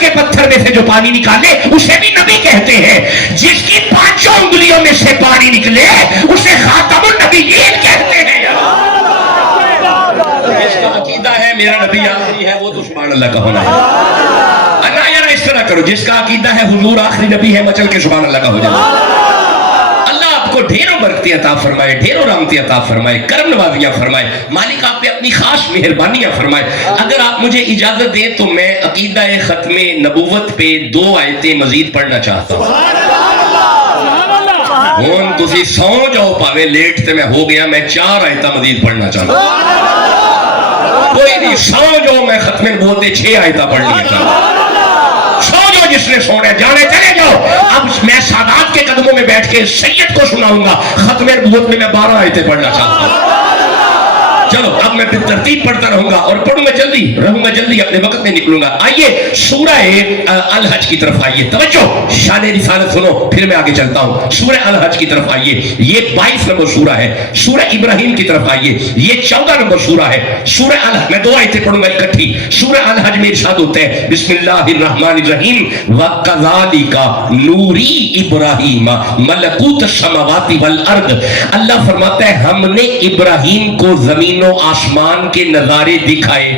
کے پتھر میں سے جو پانی نکالے اسے بھی نبی کہتے ہیں. جس کی 5 انگلیوں میں سے پانی نکلے اسے خاتم النبیین کہتے ہیں. جس کا عقیدہ ہے میرا نبی آخری ہے وہ تو سبحان اللہ کا ہونا ہے. اللہ یار اس طرح کرو, جس کا عقیدہ ہے حضور آخری نبی ہے مچل کے سبحان اللہ کا ہو جائے. اللہ آپ کو ڈھیروں برکتیں عطا فرمائے, ڈھیروں رحمتیں عطا فرمائے, کرم نوازیاں فرمائے. مالک آپ پہ اپنی خاص مہربانیاں فرمائے. اگر آپ مجھے اجازت دیں تو میں عقیدہ ختم نبوت پہ 2 آیتیں مزید پڑھنا چاہتا ہوں. ہون تسی سو جاؤ پاوے لیٹ تے میں ہو گیا, میں 4 آیتیں مزید پڑھنا چاہتا ہوں. کوئی نہیں, سو جاؤ, میں ختم نبوت 6 آیتیں پڑھنی چاہتا ہوں. سو جو جس نے سونا جانے چلے جاؤ. اب میں سادات کے قدموں میں بیٹھ کے سید کو سناؤں گا. ختم نبوت میں 12 آیتیں پڑھنا چاہتا ہوں. چلو اب میں پھر ترتیب پڑھتا رہوں گا اور پڑھوں گا جلدی, رہوں گا جلدی, اپنے وقت میں نکلوں گا. آئیے سورہ الحج کی طرف آئیے. توجہ, شان رسالت سنو, پھر میں آگے چلتا ہوں. سورہ الحج کی طرف آئیے, یہ 22 نمبر سورہ ہے. سورہ ابراہیم کی طرف آئیے, یہ 14 نمبر سورہ ہے. سورہ الحج میں 2 آیتیں پڑھوں گا اکٹھی. سورہ الحج میں ارشاد ہوتا ہے بسم اللہ الرحمن الرحیم وَكَذَلِكَ نُورِي إِبْرَاهِيمَ مَلَكُوتَ السَّمَاوَاتِ وَالْأَرْضِ. اللہ فرماتا ہے ہم نے ابراہیم کو زمین و آسمان کے نظارے دکھائے.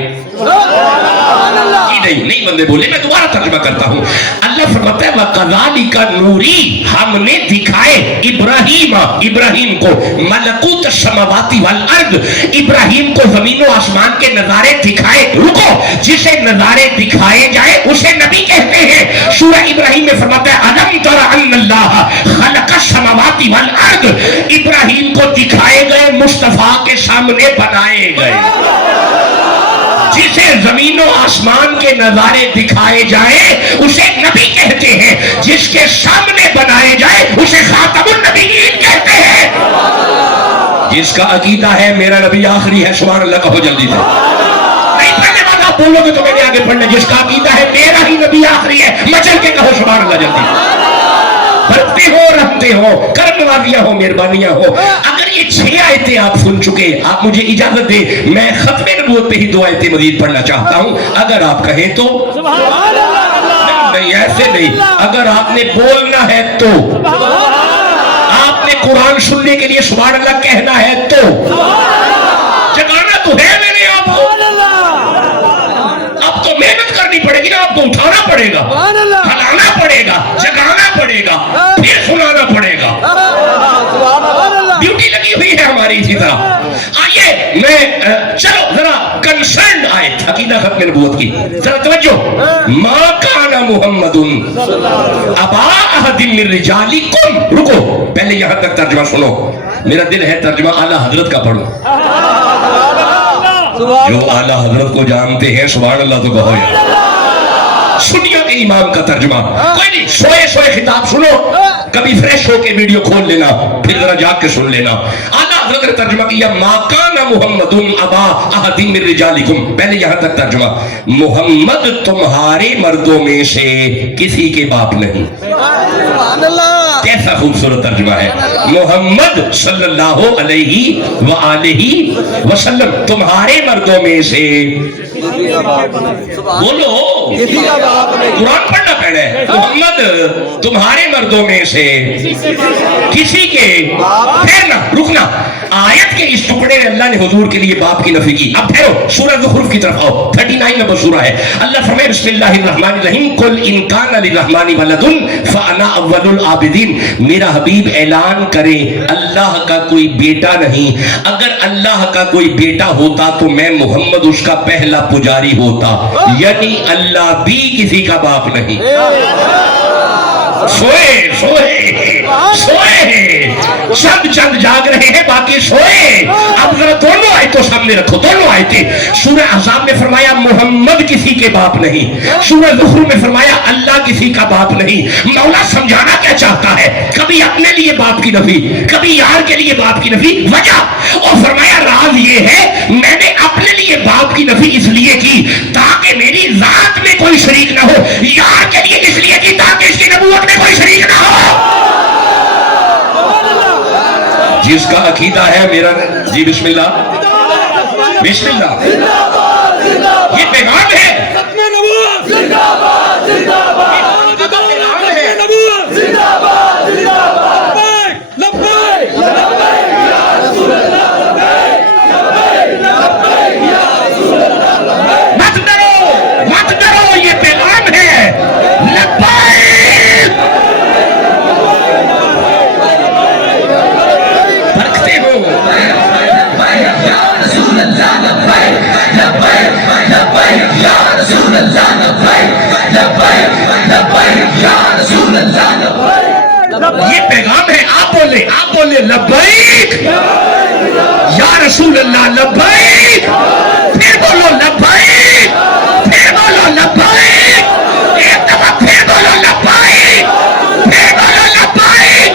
نہیں بندے بولے, میں دوبارہ ترجمہ کرتا ہوں. اللہ فرماتا ہے وَكَذَلِكَ نُورِي, ہم نے دکھائے ابراہیم کو ملکوت السماوات والارض, ابراہیم کو زمین و آسمان کے نظارے دکھائے. رکو, جسے نظارے دکھائے جائے اسے نبی کہتے ہیں. سورہ ابراہیم میں فرماتا ہے الم تر ان اللہ خلق السماوات والارض, ابراہیم کو دکھائے گئے, مصطفیٰ کے سامنے بنائے گئے. جسے زمین و آسمان کے نظارے دکھائے جائے اسے نبی کہتے ہیں. جس کے سامنے بنائے جائے اسے خاتم النبیین کہتے ہیں. جس کا عقیدہ ہے میرا نبی آخری ہے سبحان اللہ کہو جلدی سے. نہیں پڑھنے والا آپ بولو گے تو میں نے آگے پڑھنا. جس کا عقیدہ ہے میرا ہی نبی آخری ہے مچل کے کہو سبحان اللہ جلدی. برکتے ہو, رحمتے ہو, کرم نوازیاں ہو, مہربانیاں ہو. اگر یہ 6 آیتیں آپ سن چکے, آپ مجھے اجازت دیں میں ختم نبوت پہ ہی 2 آیتیں مزید پڑھنا چاہتا ہوں. اگر آپ کہیں تو نہیں, ایسے نہیں. اگر آپ نے بولنا ہے تو, آپ نے قرآن سننے کے لیے سبحان اللہ کہنا ہے تو, جگانا تو ہے میں نے آپ کو. اب تو محنت کرنی پڑے گی نا, آپ کو اٹھانا پڑے گا, کھلانا پڑے گا, جگانا پڑے گا, پھر سنانا پڑے گا. ڈیوٹی لگی ہوئی ہے ہماری اسی طرح. آئیے میں چلو ذرا کنسرنڈ آیت عقیدہ ختم نبوت کی ذرا توجہ. ما کان محمد ابا احد من رجالکم. رکو, پہلے یہاں تک ترجمہ سنو. میرا دل ہے ترجمہ اعلیٰ حضرت کا پڑھو. جو اعلیٰ حضرت کو جانتے ہیں سبحان اللہ تو کہو یار. سنیوں کے امام کا ترجمہ. کوئی نہیں, سوئے خطاب سنو, کبھی فریش ہو کے ویڈیو کھول لینا, پھر ذرا جا کے سن لینا. اعلیٰ حضرت نے ترجمہ کیا ما کان محمد ابا احد من رجالکم. پہلے یہاں تک ترجمہ, محمد تمہارے مردوں میں سے کسی کے باپ نہیں. کیسا خوبصورت ترجمہ ہے. محمد صلی اللہ علیہ وآلہ وسلم تمہارے مردوں میں سے, بولو قرآن پڑھنا پڑنا ہے. محمد تمہارے مردوں میں سے کسی کے, پھر نہ رکنا. آیت کے اس ٹکڑے میں اللہ نے حضور کے لیے باپ کی نفی کی. اب ٹھہرو, سورہ زخرف کی طرف آؤ, 39 نمبر سورہ ہے. اللہ فرمائے بسم اللہ الرحمن الرحیم قل ان کان للرحمن ولد فانا اول العابدین. میرا حبیب اعلان کرے اللہ کا کوئی بیٹا نہیں. اگر اللہ کا کوئی بیٹا ہوتا تو میں محمد اس کا پہلا پجاری ہوتا. یعنی اللہ بھی کسی کا باپ نہیں. سوئے چند جاگ رہے ہیں, باقی سوئے. اب ذرا دونوں آیتوں سامنے رکھو, دونوں آیتیں. سورہ احزاب میں فرمایا محمد کسی کے باپ نہیں, سورہ زخرف میں فرمایا اللہ کسی کا باپ نہیں. مولا سمجھانا کیا چاہتا ہے, کبھی اپنے لیے باپ کی نفی, کبھی یار کے لیے باپ کی نفی. وجہ, اور فرمایا راز یہ ہے میں نے اپنے لیے باپ کی نفی اس لیے کی تاکہ میری ذات میں کوئی شریک نہ ہو, یار کے لیے اس لیے کی تاکہ اس کی نبوت میں کوئی شریک نہ ہو. جس کا عقیدہ ہے میرا, جی بسم اللہ, بسم اللہ, یہ پیغام ہے. یہ پیغام ہے. آپ بولے لبیک یا رسول اللہ لبیک. پھر بولو لبیک, پھر بولو لبیک, ایک دفعہ پھر بولو لبیک, پھر بولو لبیک.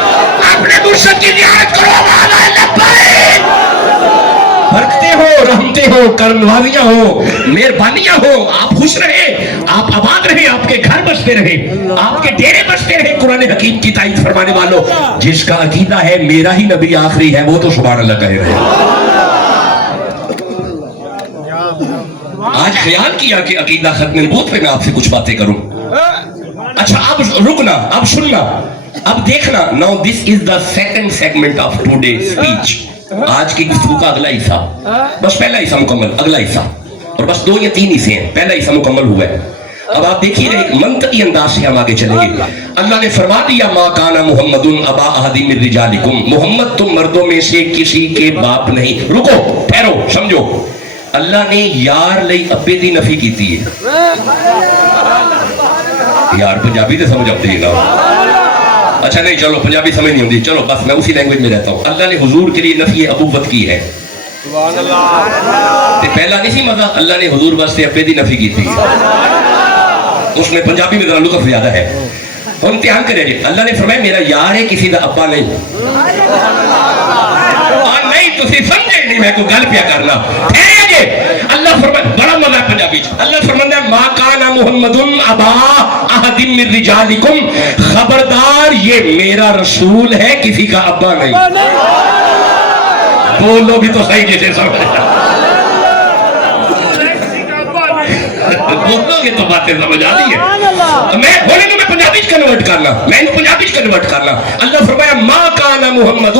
اپنے مرشد کی زیارت کرو, آواز آئے لبیک. برکتیں ہو, رحمتیں ہو, کرمواریاں ہو, مہربانیاں ہو. آپ خوش رہے, آپ آباد رہے, آپ کے گھر بستے رہے, آپ کے ڈیرے بستے رہے. قرآن حکیم کی تائید فرمانے والوں, جس کا عقیدہ ہے میرا ہی نبی آخری ہے, وہ تو سبحان اللہ کہہ رہے ہیں. آج خیال کیا کہ عقیدہ ختم نبوت پہ میں آپ سے کچھ باتیں کروں. اچھا اب رکنا, اب سننا, اب دیکھنا. Now this is the second segment of today's speech. آج کی گفتگو کا اگلا حصہ, بس پہلا حصہ مکمل, اگلا حصہ, اور بس 2 یا 3 حصے ہیں. پہلا حصہ مکمل ہوا ہے. اب آپ دیکھیے ایک منطقی انداز سے ہم آگے چلیں گے. اللہ نے فرما دیا ما کان محمد ابا احد من رجالکم, محمد تم مردوں میں سے کسی کے باپ نہیں. رکو, ٹھہرو, سمجھو. اللہ نے یار لئی ابے دی نفی کیتی ہے. یار پنجابی تے سمجھ آتے ہی نہ. اچھا نہیں, چلو پنجابی سمجھ نہیں ہوتی, چلو بس میں اسی لینگویج میں رہتا ہوں. اللہ نے حضور کے لیے نفی ابوت کی ہے. سبحان اللہ. پہلا نہیں سی مزہ, اللہ نے حضور واسطے ابے دی نفی کی تھی. اس میں پنجابی میں ذرا لطف زیادہ ہے. ہم امتحان کریں گے. اللہ نے فرمایا میرا یار ہے, کسی دا ابا نہیں. نہیں تسی سمجھے نہیں, میں کو گل پیا کرنا. اللہ فرمایا, بڑا مزہ ہے پنجابی. اللہ فرمایا ما کان محمد ابا احد من رجالکم, خبردار یہ میرا رسول ہے, کسی کا ابا نہیں. بولو بھی تو صحیح جیسے سمجھ, بولو گے تو باتیں سمجھ آ رہی ہے. میں بولے میں پنجابی کنورٹ کرنا, میں پنجابی کنورٹ کرنا. اللہ فرمایا ما کان محمد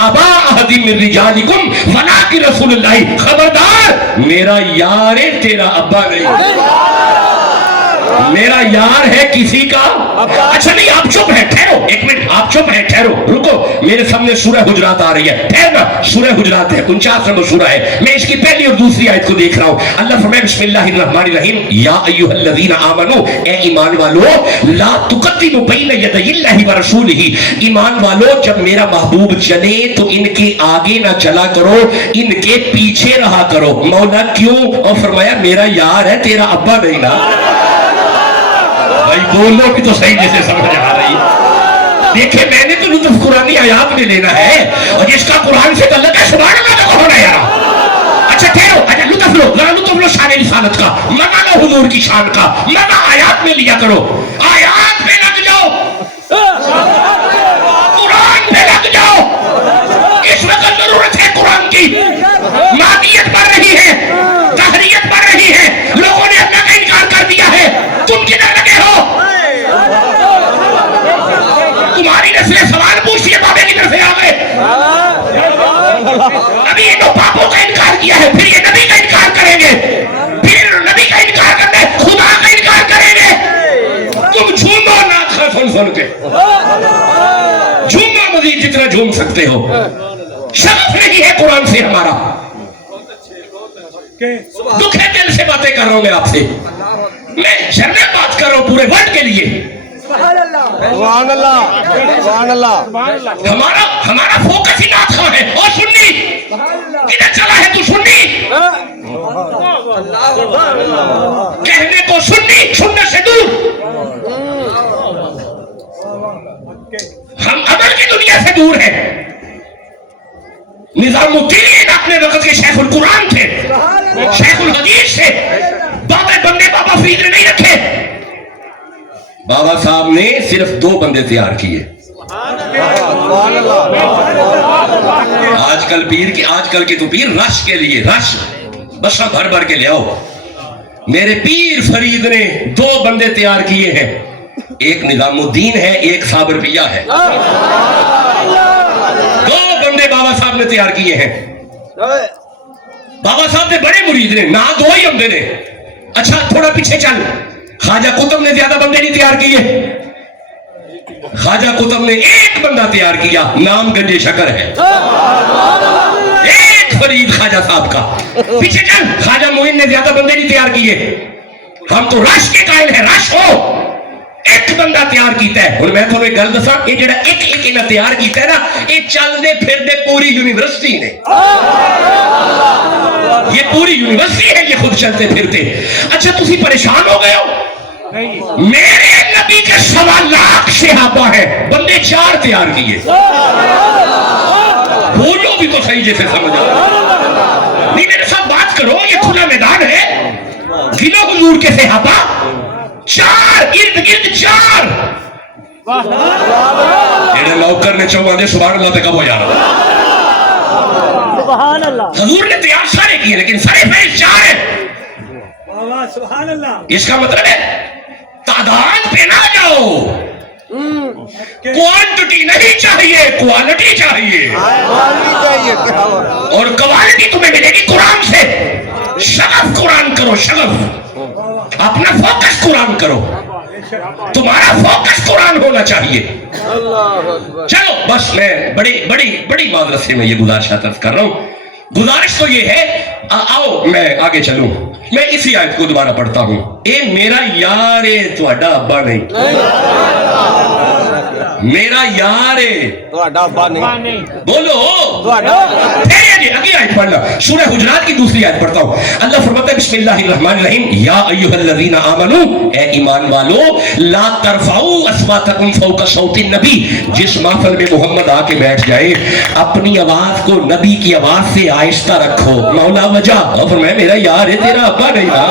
ابا احد من رجالکم ولکن رسول اللہ, خبردار میرا یار ہے, تیرا ابا نہیں. میرا یار ہے کسی کا. اچھا نہیں, آپ چپ ہے, ٹھہرو ایک منٹ, آپ چپ ہے, ٹھہرو, رکو. میرے سامنے سورہ حجرات آ رہی ہے, ٹھہرنا. سورہ حجرات ہے, 49 نمبر سورہ ہے. میں اس کی پہلی اور دوسری آیت کو دیکھ رہا ہوں. اللہ فرمائے بسم اللہ الرحمن الرحیم, یا ایھا الذین آمنو, اے ایمان والو, لا تقدموا بین یدی اللہ ورسولہ, ایمان والو جب میرا محبوب چلے تو ان کے آگے نہ چلا کرو, ان کے پیچھے رہا کرو. مولا کیوں؟ اور فرمایا میرا یار ہے, تیرا ابا نہیں نا. بھائی بولو بھی تو صحیح جیسے سمجھ آ رہی. دیکھیں میں نے تو لطف قرآنی آیات میں لینا ہے, اور جس کا قرآن سے تعلق ہے سبحان اللہ کا ہونا یار. اچھا ٹھہرو, اچھا لطف لو, ذرا لطف لو شان رسالت کا, مزہ لو حضور کی شان کا, مزہ آیات میں لیا کرو. آیات میں لگ جاؤ, قرآن میں لگ جاؤ. اس وقت ضرورت ہے قرآن کی. مادیت بڑھ رہی ہے, تحریت بڑھ رہی ہے, لوگوں نے اللہ کا انکار کر دیا ہے. تم کدھر لگے ہو؟ تمہاری نسلیں سوال پوچھتی ہے بابے کدھر سے آ گئے. ابھی یہ تو باپوں کا انکار کیا ہے, پھر یہ نبی کا انکار کریں گے, پھر نبی کا انکار کرنے خدا کا انکار کریں گے. تم جھومو ناخا سن سن کے, جھومو مزید جتنا جھوم سکتے ہو. شغف نہیں ہے قرآن سے ہمارا. دکھ ہے دل سے باتیں کر رہا ہوں میں آپ سے, میں جنرل بات کر رہا ہوں پورے ورلڈ کے لیے. سبحان اللہ, سبحان اللہ. ہمارا فوکس ہی نعت خواہ ہے. اور سنی کدھر چلا ہے تو سنی, کہنے کو سنی, سننے سے دور. ہم عمل کی دنیا سے دور ہیں. نظام الدین اپنے وقت کے شیخ القرآن تھے, شیخ الحدیث تھے. بابے بندے بابا فرید نے نہیں رکھے. بابا صاحب نے صرف 2 بندے تیار کیے. آج کل کے تو پیر رش کے لیے, رش بس بھر بھر کے لے آؤ. میرے پیر فرید نے 2 بندے تیار کیے ہیں, ایک نظام الدین ہے, ایک صابر پیا ہے. 2 بندے بابا صاحب نے تیار کیے ہیں. بابا صاحب نے بڑے مرید نے, نہ 2 ہی بندے نے. اچھا تھوڑا پیچھے چل, خواجہ قطب نے زیادہ بندے نہیں تیار کیے. خواجہ قطب نے 1 بندہ تیار کیا, نام گنجے شکر ہے. 1 فرید خواجہ صاحب کا. پیچھے چل, خواجہ معین نے زیادہ بندے نہیں تیار کیے. ہم تو رش کے قائل ہیں، رش ہو ایک بندہ تیار کیتا ہے. اور میں تھوڑا ایک گل دسا، یہ جڑا ایک انہیں تیار کیتا ہے نا، یہ چلتے پھرتے پوری یونیورسٹی نے، یہ پوری یونیورسٹی ہے، یہ خود چلتے پھرتے. اچھا تسی پریشان ہو گئے ہو؟ میرے نبی کے 1.25 لاکھ صحابہ ہیں، بندے 4 تیار کیے. بولو بھی تو صحیح جیسے سمجھ آؤ. نہیں میرے ساتھ بات کرو، یہ کھلا میدان ہے. گنو حضور کے صحابہ 4 ارد گرد 4. جڑے نوکر نے چوہاں دے سبحان اللہ تے کب ہو جانا. سبحان اللہ. حضور نے تیار سارے کیے لیکن سارے فیض 4 ہیں. سبحان اللہ. اس کا مطلب ہے تعداد پہ نہ جاؤ، کوانٹٹی نہیں چاہیے، کوالٹی چاہیے. اور کوالٹی تمہیں ملے گی قرآن سے. شغف قرآن کرو، شغف. اپنا فوکس قرآن کرو، تمہارا فوکس قرآن ہونا چاہیے. چلو بس میں بڑی معذرت سے میں یہ گزارشات عرض کر رہا ہوں. گزارش تو یہ ہے، آؤ میں آگے چلوں. میں اسی آیت کو دوبارہ پڑھتا ہوں. اے میرا یار ہے تہاڈا ابا نہیں، میرا یار ہے. بولو اگلی آیت پڑھنا، سورہ حجرات کی دوسری آیت پڑھتا ہوں. اللہ فرماتا ہے بسم اللہ الرحمن الرحیم، یا ایھا الذین آمنو، اے ایمان والو، لا ترفعوا اصواتکم فوق صوت النبی. جس محفل میں محمد آ کے بیٹھ جائے اپنی آواز کو نبی کی آواز سے آہستہ رکھو. مولا وجہ اور فرمایا میرا یار ہے تیرا ابا نہیں نا،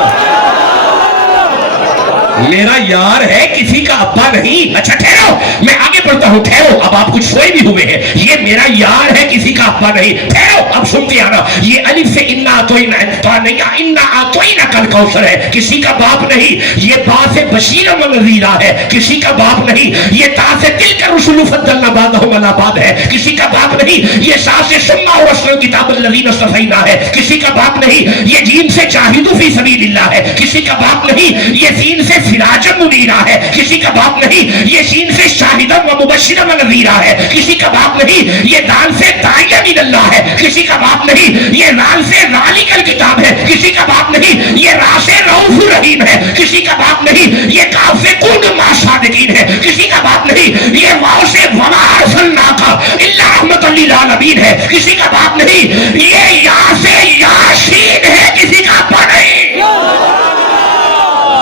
میرا یار ہے کسی کا ابا نہیں. اچھا ٹھہرو میں آگے پڑھتا ہوں. ٹھہرو اب آپ کچھ سوئے بھی ہوئے ہیں. یہ میرا یار ہے کسی کا ابا نہیں. ٹھہرو اب سنتے آنا. یہ الف سے انا اعطینا نہیں، انا اعطینا کل کوثر ہے، کسی کا باپ نہیں. یہ با سے بشیر و نذیرہ ہے، کسی کا باپ نہیں. یہ تا سے تلک الرسل فضلنا بعضهم علی بعض ہے، کسی کا باپ نہیں. یہ سا سے ثم اورثنا الکتاب الذین اصطفینا ہے، کسی کا باپ نہیں. یہ جیم سے جاہدوا فی سبیل اللہ ہے، کسی کا باپ نہیں. یہ سین سے سراجا منیرا ہے، کسی کا باپ نہیں. یہ شین سے شاہدا و مبشرا و نذیرا ہے، کسی کا باپ نہیں. یہ دال سے داعیا من اللہ ہے، کسی کا باپ نہیں. یہ رال سے ذالک الکتاب ہے، کسی کا باپ نہیں. یہ را سے رؤوف رحیم ہے، کسی کا باپ نہیں. یہ کاف سے کن ما صادقین ہے، کسی کا باپ نہیں. یہ واو سے وما ارسلناک الا رحمۃ للعالمین ہے، کسی کا باپ نہیں. یہ یا سے یاسین ہے، کسی کا باپ نہیں.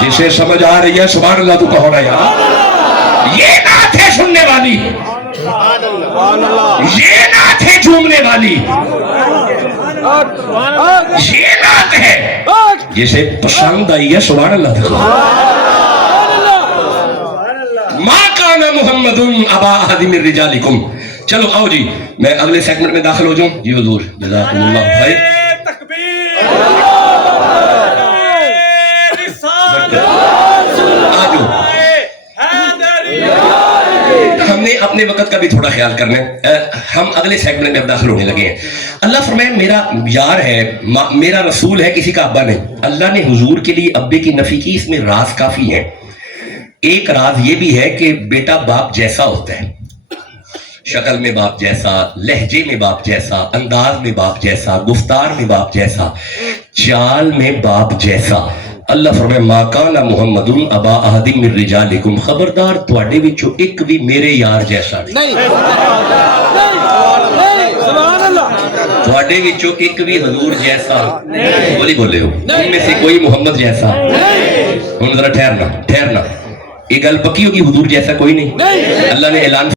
جسے سمجھ آ رہی ہے سبحان اللہ تو کہو نا یار. یہ نعت ہے سننے والی، یہ نعت ہے جھومنے والی، یہ نعت ہے جسے پسند آئی ہے سبحان اللہ تو کہو. ما کان محمد ابا احد من رجالکم. چلو آؤ جی میں اگلے سیگمنٹ میں داخل ہو جاؤں. جی حضور جزاکم اللہ خیر. ہم نے اپنے وقت کا بھی تھوڑا خیال کرنا ہے. ہم اگلے سیگمنٹ میں اب داخل ہونے لگے ہیں. اللہ فرمائے میرا یار ہے، میرا رسول ہے، کسی کا ابا نہیں. اللہ نے حضور کے لیے ابے کی نفی کی، اس میں راز کافی ہے. ایک راز یہ بھی ہے کہ بیٹا باپ جیسا ہوتا ہے، شکل میں باپ جیسا، لہجے میں باپ جیسا، انداز میں باپ جیسا، گفتار میں باپ جیسا، چال میں باپ جیسا. اللہ فرمائے ما کان محمد ابا احد من رجالکم، خبردار تواڈے وچوں ایک بھی میرے یار جیسا نہیں. تواڈے وچوں ایک بھی حضور جیسا بولی بولے ہو، ان میں سے کوئی محمد جیسا. ہن ذرا ٹھہرنا، یہ گل پکی ہوگی حضور جیسا کوئی نہیں. اللہ نے اعلان